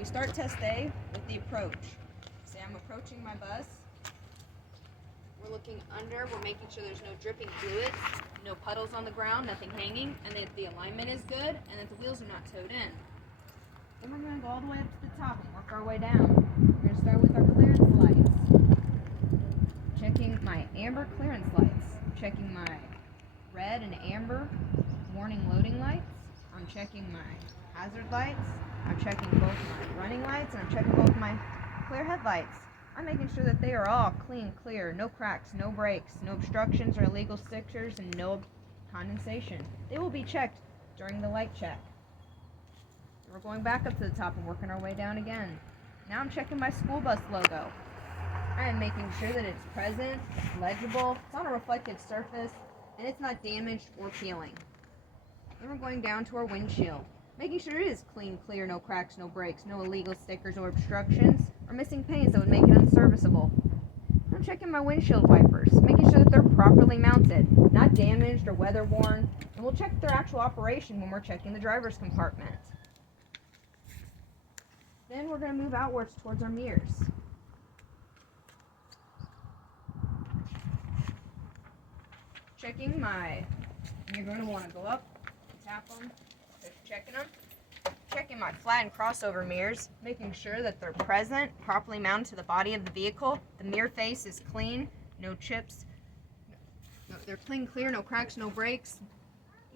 We start test A with the approach. Say I'm approaching my bus. We're looking under, we're making sure there's no dripping fluid, no puddles on the ground, nothing hanging, and that the alignment is good, and that the wheels are not towed in. Then we're going to go all the way up to the top and work our way down. We're going to start with our clearance lights. Checking my amber clearance lights. Checking my red and amber warning loading lights. I'm checking my hazard lights. I'm checking both my running lights, and I'm checking both my clear headlights. I'm making sure that they are all clean, clear, no cracks, no breaks, no obstructions or illegal stickers, and no condensation. They will be checked during the light check. We're going back up to the top and working our way down again. Now I'm checking my school bus logo. I am making sure that it's present, it's legible, it's on a reflective surface, and it's not damaged or peeling. Then we're going down to our windshield. Making sure it is clean, clear, no cracks, no breaks, no illegal stickers or obstructions, or missing panes that would make it unserviceable. I'm checking my windshield wipers, making sure that they're properly mounted, not damaged or weather worn, and we'll check their actual operation when we're checking the driver's compartment. Then we're going to move outwards towards our mirrors. Checking my, you're going to want to go up, tap them, checking them. Checking my flat and crossover mirrors, making sure that they're present, properly mounted to the body of the vehicle. The mirror face is clean, no chips. No, they're clean, clear, no cracks, no breaks,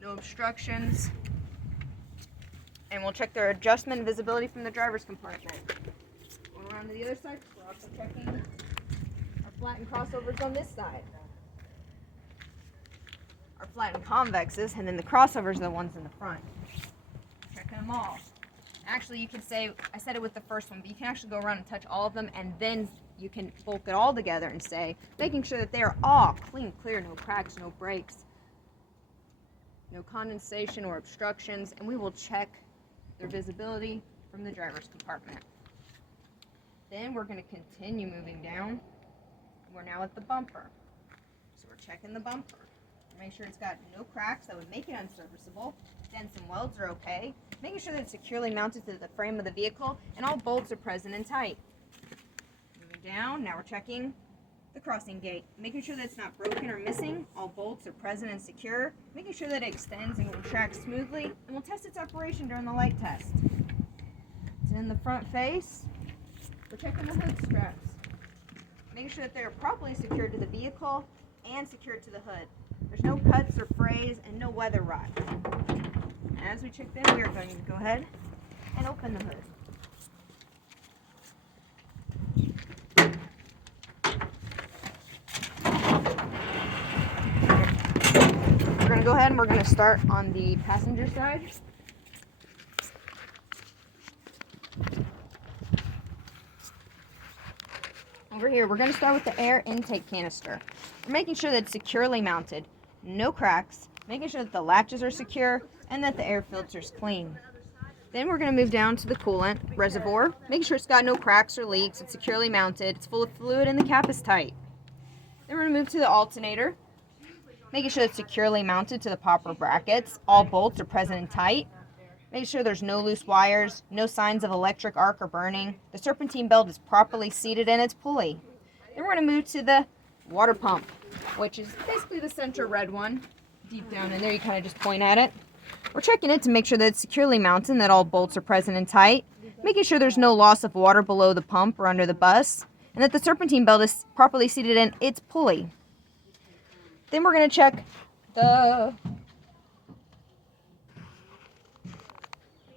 no obstructions. And we'll check their adjustment and visibility from the driver's compartment. Going around to the other side, we're also checking our flat and crossovers on this side. Our flat and convexes, and then the crossovers are the ones in the front. Checking them all. Actually, you can say, I said it with the first one, but you can actually go around and touch all of them, and then you can bulk it all together and say, making sure that they are all clean, clear, no cracks, no breaks, no condensation or obstructions, and we will check their visibility from the driver's compartment. Then we're going to continue moving down. We're now at the bumper. So we're checking the bumper. Make sure it's got no cracks that would make it unserviceable. Dents and welds are okay. Making sure that it's securely mounted to the frame of the vehicle, and all bolts are present and tight. Moving down, now we're checking the crossing gate. Making sure that it's not broken or missing. All bolts are present and secure. Making sure that it extends and retracts smoothly, and we'll test its operation during the light test. It's in the front face. We're checking the hood straps. Making sure that they're properly secured to the vehicle and secured to the hood. There's no cuts or frays and no weather rot. As we check them, we are going to go ahead and open the hood. We're going to go ahead and we're going to start on the passenger side. Over here, we're going to start with the air intake canister. We're making sure that it's securely mounted, no cracks, making sure that the latches are secure, and that the air filter is clean. Then we're going to move down to the coolant reservoir, making sure it's got no cracks or leaks, it's securely mounted, it's full of fluid, and the cap is tight. Then we're going to move to the alternator, making sure it's securely mounted to the popper brackets, all bolts are present and tight. Make sure there's no loose wires, no signs of electric arc or burning. The serpentine belt is properly seated in its pulley. Then we're going to move to the water pump, which is basically the center red one. Deep down in there, you kind of just point at it. We're checking it to make sure that it's securely mounted and that all bolts are present and tight. Making sure there's no loss of water below the pump or under the bus. And that the serpentine belt is properly seated in its pulley. Then we're going to check the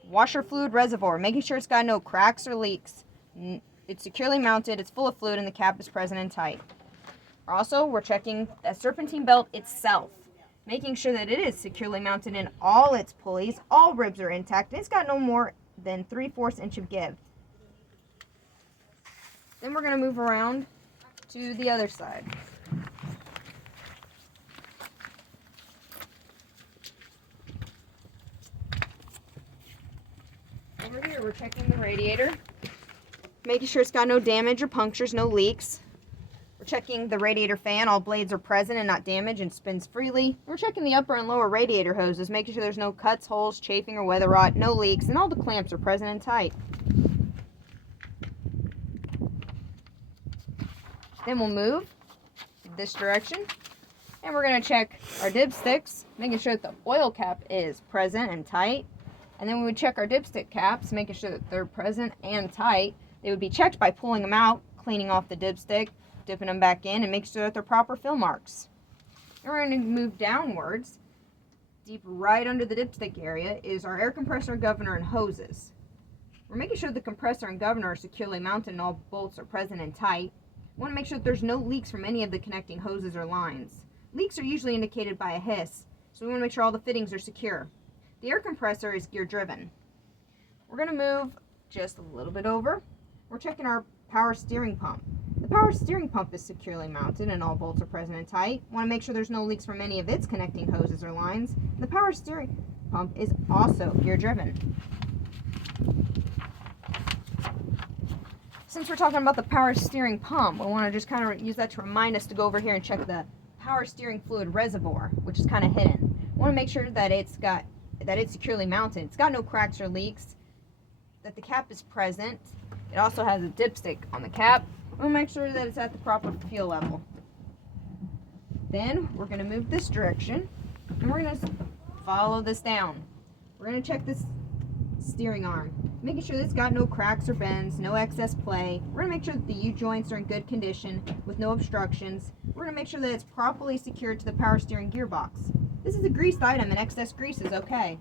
washer fluid reservoir, making sure it's got no cracks or leaks. It's securely mounted, it's full of fluid, and the cap is present and tight. Also, we're checking the serpentine belt itself, making sure that it is securely mounted in all its pulleys, all ribs are intact, and it's got no more than 3/4 inch of give. Then we're going to move around to the other side. Over here, we're checking the radiator, making sure it's got no damage or punctures, no leaks. We're checking the radiator fan. All blades are present and not damaged and spins freely. We're checking the upper and lower radiator hoses, making sure there's no cuts, holes, chafing, or weather rot, no leaks, and all the clamps are present and tight. Then we'll move this direction, and we're going to check our dipsticks, making sure that the oil cap is present and tight. And then we would check our dipstick caps, making sure that they're present and tight. They would be checked by pulling them out, cleaning off the dipstick, dipping them back in, and making sure that they're proper fill marks. And we're going to move downwards. Deep right under the dipstick area is our air compressor, governor, and hoses. We're making sure the compressor and governor are securely mounted and all bolts are present and tight. We want to make sure that there's no leaks from any of the connecting hoses or lines. Leaks are usually indicated by a hiss, so we want to make sure all the fittings are secure. The air compressor is gear driven. We're going to move just a little bit over. We're checking our power steering pump. The power steering pump is securely mounted and all bolts are present and tight. We want to make sure there's no leaks from any of its connecting hoses or lines. The power steering pump is also gear driven. Since we're talking about the power steering pump, we want to just kind of use that to remind us to go over here and check the power steering fluid reservoir, which is kind of hidden. We want to make sure that it's securely mounted. It's got no cracks or leaks, that the cap is present. It also has a dipstick on the cap. We'll make sure that it's at the proper fuel level. Then we're going to move this direction, and we're going to follow this down. We're going to check this steering arm, making sure that it's got no cracks or bends, no excess play. We're going to make sure that the U-joints are in good condition with no obstructions. We're going to make sure that it's properly secured to the power steering gearbox. This is a greased item and excess grease is okay.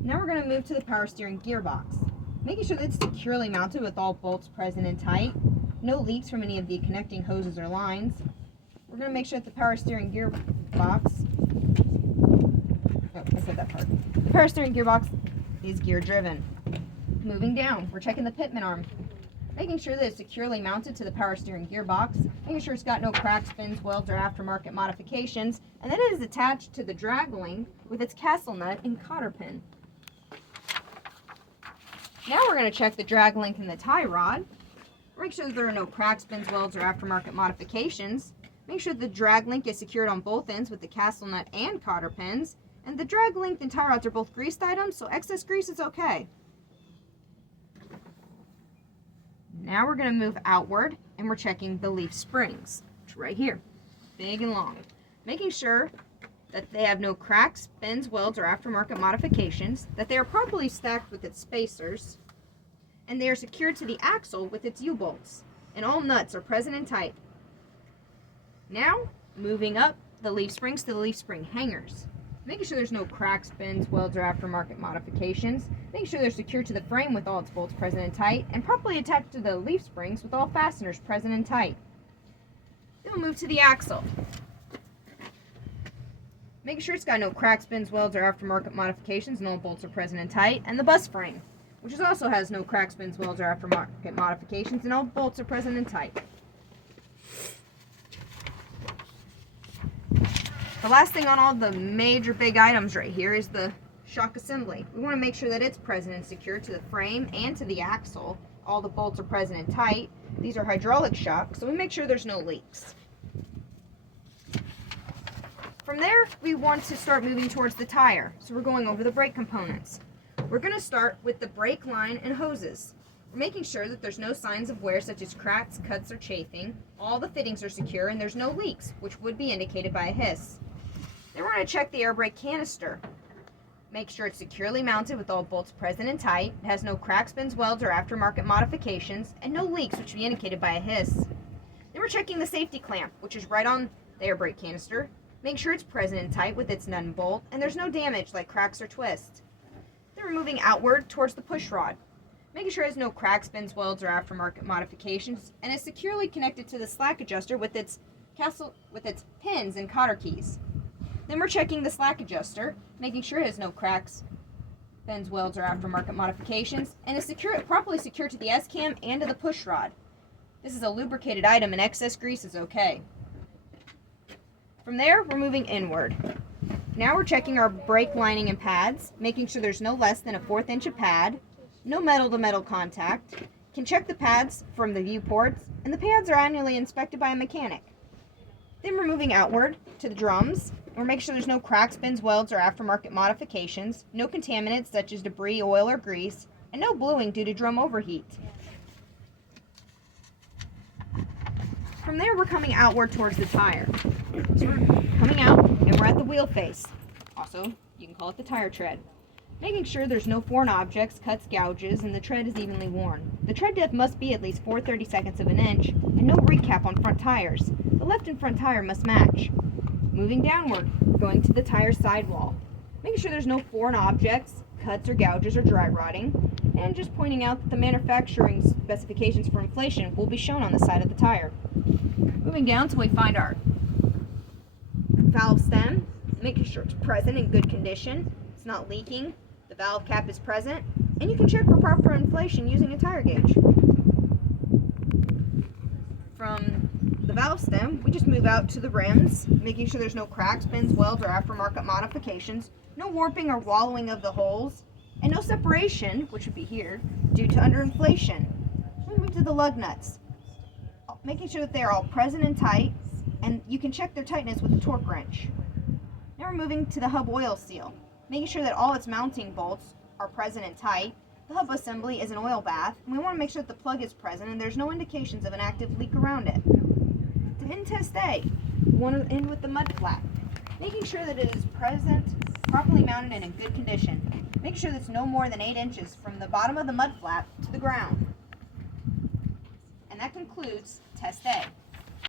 Now we're going to move to the power steering gearbox, making sure that it's securely mounted with all bolts present and tight, no leaks from any of the connecting hoses or lines. We're going to make sure that the power steering gearbox, I said that part. The power steering gearbox is gear driven. Moving down, we're checking the Pitman arm, making sure that it's securely mounted to the power steering gearbox, making sure it's got no cracks, bends, welds, or aftermarket modifications, and that it is attached to the drag link with its castle nut and cotter pin. Now we're going to check the drag link and the tie rod. Make sure that there are no cracks, bends, welds, or aftermarket modifications. Make sure the drag link is secured on both ends with the castle nut and cotter pins. And the drag link and tie rods are both greased items, so excess grease is okay. Now we're going to move outward, and we're checking the leaf springs, which are right here, big and long. Making sure that they have no cracks, bends, welds, or aftermarket modifications, that they are properly stacked with its spacers, and they are secured to the axle with its U-bolts, and all nuts are present and tight. Now, moving up the leaf springs to the leaf spring hangers. Making sure there's no cracks, bends, welds, or aftermarket modifications. Making sure they're secured to the frame with all its bolts present and tight, and properly attached to the leaf springs with all fasteners present and tight. Then we'll move to the axle. Making sure it's got no cracks, bends, welds, or aftermarket modifications, and all bolts are present and tight. And the bus frame, which also has no cracks, bends, welds, or aftermarket modifications, and all bolts are present and tight. The last thing on all the major big items right here is the shock assembly. We want to make sure that it's present and secured to the frame and to the axle. All the bolts are present and tight. These are hydraulic shocks, so we make sure there's no leaks. From there, we want to start moving towards the tire. So we're going over the brake components. We're going to start with the brake line and hoses. We're making sure that there's no signs of wear such as cracks, cuts, or chafing. All the fittings are secure and there's no leaks, which would be indicated by a hiss. Then we're going to check the air brake canister. Make sure it's securely mounted with all bolts present and tight. It has no cracks, bends, welds, or aftermarket modifications, and no leaks, which would be indicated by a hiss. Then we're checking the safety clamp, which is right on the air brake canister. Make sure it's present and tight with its nut and bolt, and there's no damage like cracks or twists. Then we're moving outward towards the push rod. Making sure it has no cracks, bends, welds, or aftermarket modifications, and is securely connected to the slack adjuster with its pins and cotter keys. Then we're checking the slack adjuster, making sure it has no cracks, bends, welds, or aftermarket modifications, and is properly secured to the S-cam and to the push rod. This is a lubricated item and excess grease is okay. From there, we're moving inward. Now we're checking our brake lining and pads, making sure there's no less than a 1/4 inch of pad, no metal-to-metal contact. Can check the pads from the viewports, and the pads are annually inspected by a mechanic. Then we're moving outward to the drums. We're making sure there's no cracks, bends, welds, or aftermarket modifications, no contaminants such as debris, oil, or grease, and no bluing due to drum overheat. from there, we're coming outward towards the tire. So we're coming out, and we're at the wheel face. Also, you can call it the tire tread. Making sure there's no foreign objects, cuts, gouges, and the tread is evenly worn. The tread depth must be at least 4/32 of an inch, and no recap on front tires. The left and front tire must match. Moving downward, going to the tire sidewall. Making sure there's no foreign objects, cuts or gouges or dry rotting, and just pointing out that the manufacturing specifications for inflation will be shown on the side of the tire. Moving down till we find our valve stem, making sure it's present in good condition, it's not leaking, the valve cap is present, and you can check for proper inflation using a tire gauge. From the valve stem, we just move out to the rims, making sure there's no cracks, bends, welds, or aftermarket modifications, no warping or wallowing of the holes, and no separation, which would be here, due to underinflation. We move to the lug nuts, making sure that they are all present and tight, and you can check their tightness with a torque wrench. Now we're moving to the hub oil seal, making sure that all its mounting bolts are present and tight. The hub assembly is an oil bath, and we want to make sure that the plug is present and there's no indications of an active leak around it. To end test A, we want to end with the mud flap, making sure that it is present, properly mounted, and in good condition. Make sure that it's no more than 8 inches from the bottom of the mud flap to the ground. And that concludes test A.